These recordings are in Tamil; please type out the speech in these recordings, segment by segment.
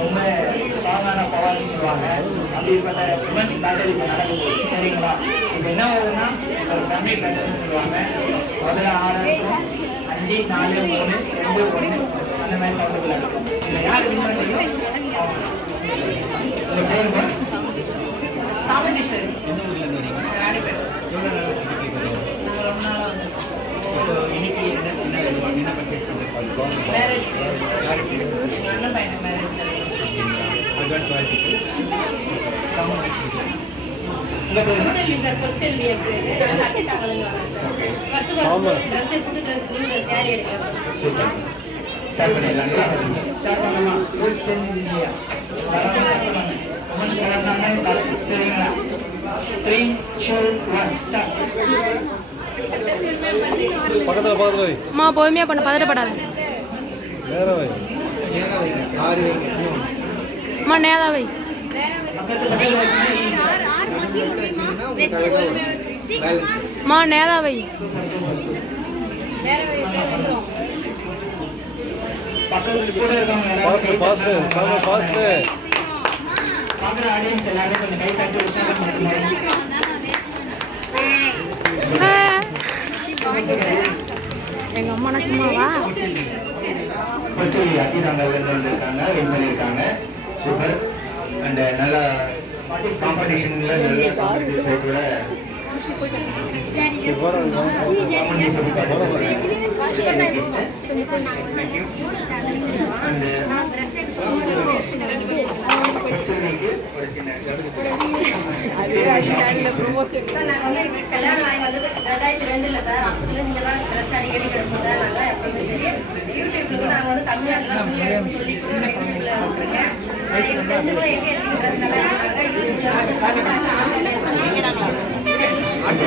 ரொம்ப ஸ்ட்ராங்கான பவர்னு சொல்லுவாங்க. அப்படிப்பட்ட விமன்ஸ் பேட்டில் இப்போ நடக்குது. சரிங்களா? இப்போ என்ன ஆகுதுன்னா ஒரு ஃபேமிலி பேட்டில்னு சொல்லுவாங்க. முதல்ல 6 இருக்கும், 5, 4, 3, 2, 1 அந்த மாதிரி கவுண்டுக்குள்ள இருக்கும். இதில் யார் வின் பண்ணுறீங்களோ உங்கள் பேர் சாமண்டீஸ்வரி. எந்த ஊர்லேருந்து வரீங்க? ராணிப்பேட். எவ்வளோ நாளாக கிரிக்கெட் வரீங்க? நாங்கள் ரொம்ப நாளாக வந்து இப்போ இன்னைக்கு என்ன பர்ச்சேஸ் பண்ணிருக்கோம்? மேரேஜ் யாருக்கு? அண்ணன் பையனுக்கு மேரேஜ். அட்வான்ஸ் வாழ்த்துக்கு. சாமான் வச்சுருக்கேன். உங்கள் பேர் பொற்செல்வி சார், பொற்செல்வி பேரு. நாங்கள் அத்தி தாங்கலன்னு வரோம் சார். வருஷம் ட்ரெஸ், புது ட்ரெஸ், நியூ ட்ரெஸ் யார் எடுக்கிறோம்? சூப்பர். ஸ்டார்ட் பண்ணிடலாங்களா? ஸ்டார்ட் பண்ணலாம். யூஸ் தெரிஞ்சியா ஸ்டார்ட் பண்ணாங்க. உமன்ஸ் கலர்னாங்க. சரிங்களா? 3, 2, 1 ஸ்டார்ட். பக்கத்துல பக்கத்துல வை. அம்மா பொறுமையா பண்ண, பதட்டப்படாத. நேரா வை. நேராக வைங்க. 6 வைங்க. அம்மா நேரா வை. பக்கத்துல வச்சுன்னா வச்சிங்கன்னா உங்களுக்கு அழகாக வரும். பேலன்ஸ். அம்மா நேரா வை. பக்கத்துல கூட இருக்கவங்க பாஸ்ட் எல்லாரும் பாஸ்ட் சாம பாஸ்ட். பார்க்குற ஆடியன்ஸ் எல்லாரும் கொஞ்சம் கை தட்டி உற்சாகம் பண்ணுங்க. எங்க அம்மா நான் சும்மாவா? பொற்சொல்லி அத்திதாங்கல்லேருந்து வந்திருக்காங்க, வின் பண்ணியிருக்காங்க. சூப்பர். அண்ட் நல்லா காம்படிஷனில் நல்ல காம்படிட்டிவ் ஸ்போர்ட்டோட காம்படிஷன் சொல்லி பொற்சொல்லிக்கு ஒரு சின்ன கருத்து. சார், நாங்கள் வந்து கல்யாணம் ஆகி வந்தது 2002 சார். அப்போதுல நீங்கள் தான் ட்ரெஸ் அடிக்கடி கிடப்போம் சார். நாங்கள் எப்பவுமே சரி யூடியூப்ல நாங்கள் வந்து தமிழ்நாட்டில் துணி எடுப்பு சொல்லி யூடியூப்ல வச்சுருக்கேன். எங்களுக்கு தெரிஞ்சவங்க எங்கே எடுத்து ட்ரெஸ் நல்லா இருக்காங்க.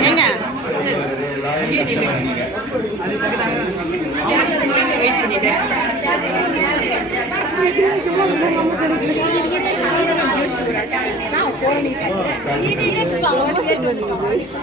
ஏங்க லாயல் கஸ்டமர் நீங்க. யூடியூப்ல